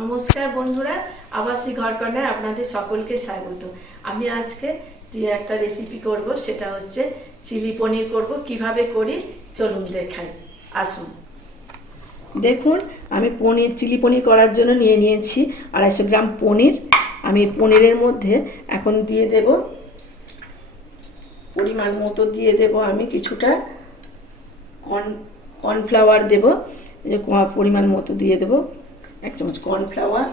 নমস্কার বন্ধুরা, আবাসী ঘরকন্যায় আপনাদের সকলকে স্বাগত। আমি আজকে একটা রেসিপি করব, সেটা হচ্ছে চিলি পনির করব। কিভাবে করি চলুন দেখাই, আসুন। দেখুন, আমি চিলি পনির করার জন্য নিয়ে নিয়েছি 250 গ্রাম পনির। আমি পনিরের মধ্যে এখন দিয়ে দেব পরিমাণ মতো দিয়ে দেব আমি কিছুটা কর্নফ্লাওয়ার দেব, যে পরিমাণ মতো দিয়ে দেব 1 চামচ কর্নফ্লাওয়ার,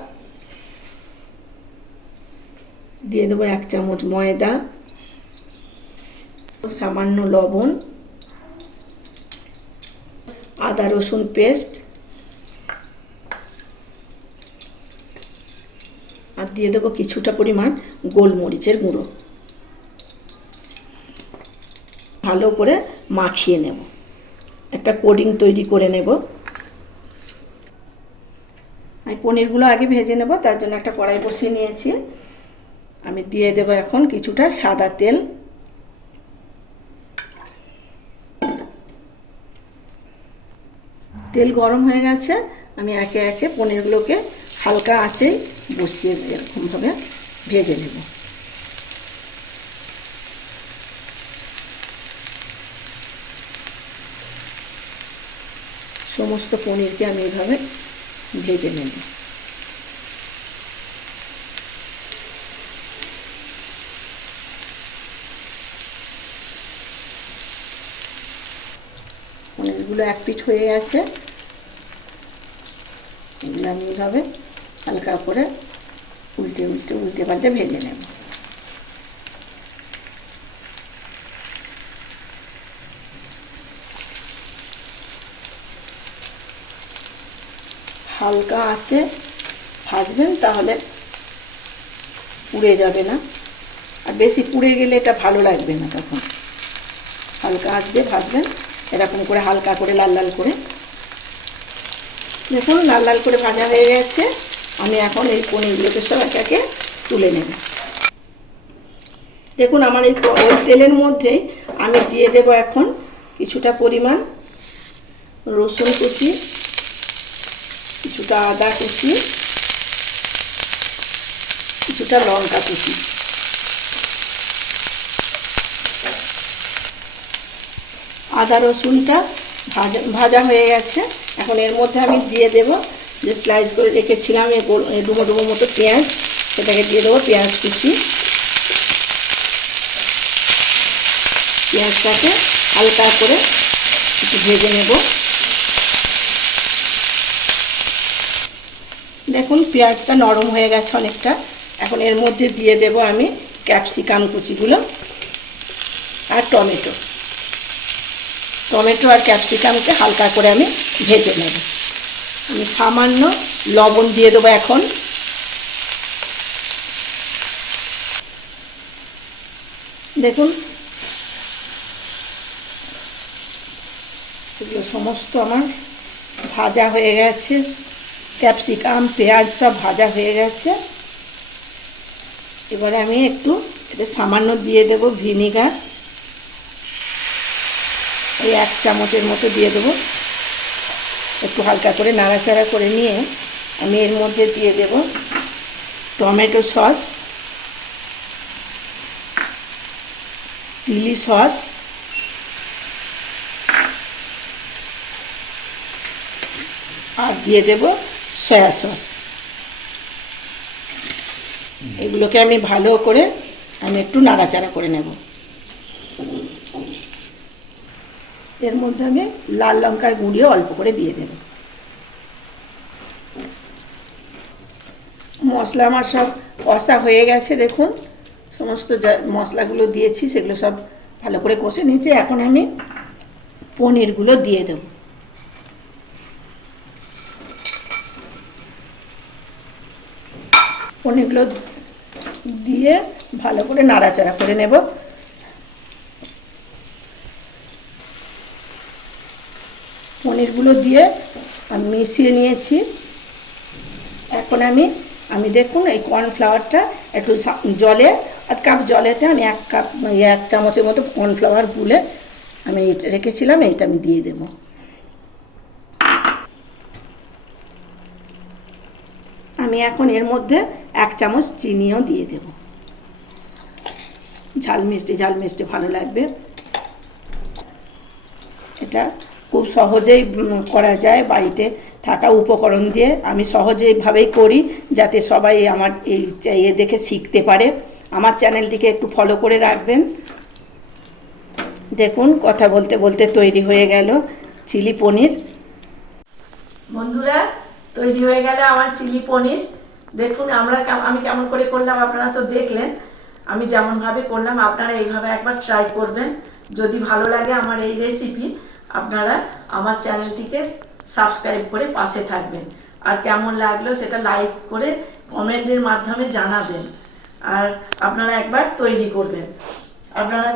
দিয়ে দেবো 1 চামচ ময়দা, সামান্য লবণ, আদা রসুন পেস্ট, আর দিয়ে দেবো কিছুটা পরিমাণ গোলমরিচের গুঁড়ো। ভালো করে মাখিয়ে নেব, একটা কোডিং তৈরি করে নেব। আমি পনিরগুলো আগে ভেজে নেব, তার জন্য একটা কড়াই বসিয়ে নিয়েছি। আমি দিয়ে দেব এখন কিছুটা সাদা তেল। তেল গরম হয়ে গেছে, আমি একে একে পনিরগুলোকে হালকা আঁচেই বসিয়ে এরকমভাবে ভেজে নেব। সমস্ত পনিরকে আমি এইভাবে ভেজে নেব। পনিরগুলো এক পিঠ হয়ে গেছে, এগুলো আমি এইভাবে হালকা করে উল্টে পাল্টে ভেজে নেব। হালকা আঁচে ভাজবেন, তাহলে পুড়ে যাবে না, আর বেশি পুড়ে গেলে এটা ভালো লাগবে না। তখন হালকা আঁচ দিয়ে ভাজবেন, এরকম করে হালকা করে লাল লাল করে। দেখুন, লাল লাল করে ভাজা হয়ে গেছে। আমি এখন এই পনিরগুলোকে সব একে তুলে নেব। দেখুন, আমার ওই তেলের মধ্যেই আমি দিয়ে দেব এখন কিছুটা পরিমাণ রসুন কুচি, কিছুটা আদা কুচি, কিছুটা লঙ্কা কুচি। আদা রসুনটা ভাজা হয়ে গেছে। এখন এর মধ্যে আমি দিয়ে দেব যে স্লাইস করে রেখেছিলাম এই ডুমো ডুমো মতো পেঁয়াজ, সেটাকে দিয়ে দেবো পেঁয়াজ কুচি। পেঁয়াজটাকে হালকা করে একটু ভেজে নেব। দেখুন, পেঁয়াজটা নরম হয়ে গেছে অনেকটা। এখন এর মধ্যে দিয়ে দেব আমি ক্যাপসিকাম কুচিগুলো আর টমেটো আর ক্যাপসিকামকে হালকা করে আমি ভেজে নেব। আমি সামান্য লবণ দিয়ে দেবো এখন। দেখুন, এগুলো সমস্ত আমার ভাজা হয়ে গেছে, ক্যাপসিকাম পেঁয়াজ সব ভাজা হয়ে গেছে। এবারে আমি একটু এতে সামান্য দিয়ে দেব ভিনিগার, ওই 1 চামচের মতো দিয়ে দেবো। একটু হালকা করে নাড়াচাড়া করে নিয়ে আমি এর মধ্যে দিয়ে দেব টমেটো সস, চিলি সস, আর দিয়ে দেব সয়া সস। এগুলোকে আমি ভালো করে একটু নাড়াচাড়া করে নেব। এর মধ্যে আমি লাল লঙ্কার গুঁড়িও অল্প করে দিয়ে দেব। মশলা আমার সব কষা হয়ে গেছে। দেখুন, সমস্ত মশলাগুলো দিয়েছি সেগুলো সব ভালো করে কষে নিয়েছি। এখন আমি পনিরগুলো দিয়ে দেব। পনিরগুলো দিয়ে ভালো করে নাড়াচাড়া করে নেব। পনিরগুলো দিয়ে আমি মিশিয়ে নিয়েছি। এখন আমি দেখুন, এই কর্নফ্লাওয়ারটা একটু জলে, 1 কাপ জলেতে আমি 1 চামচের মতো কর্নফ্লাওয়ার গুলে আমি রেখেছিলাম, এইটা আমি দিয়ে দেব। আমি এখন এর মধ্যে 1 চামচ চিনিও দিয়ে দেব। ঝাল মিষ্টি ভালো লাগবে। এটা খুব সহজেই করা যায়, বাড়িতে থাকা উপকরণ দিয়ে আমি সহজেভাবেই করি, যাতে সবাই আমার এই দেখে শিখতে পারে। আমার চ্যানেলটিকে একটু ফলো করে রাখবেন। দেখুন কথা বলতে বলতে তৈরি হয়ে গেল চিলি পনির। বন্ধুরা, তৈরি হয়ে গেল আমার চিলি পনির। দেখুন আমি কেমন করে করলাম আপনারা তো দেখলেন। আমি যেমনভাবে করলাম আপনারা এইভাবে একবার ট্রাই করবেন। যদি ভালো লাগে আমার এই রেসিপি, আপনারা আমার চ্যানেলটিকে সাবস্ক্রাইব করে পাশে থাকবেন। আর কেমন লাগলো সেটা লাইক করে কমেন্টের মাধ্যমে জানাবেন। আর আপনারা একবার তৈরি করবেন। আপনারা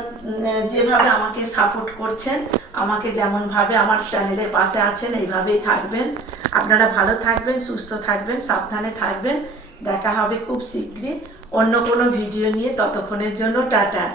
যেভাবে আমাকে সাপোর্ট করছেন, আমাকে যেমনভাবে আমার চ্যানেলের পাশে আছেন, এইভাবেই থাকবেন। আপনারা ভালো থাকবেন, সুস্থ থাকবেন, সাবধানে থাকবেন। দেখা হবে খুব শীঘ্রই অন্য কোনো ভিডিও নিয়ে। ততক্ষণের জন্য টাটা।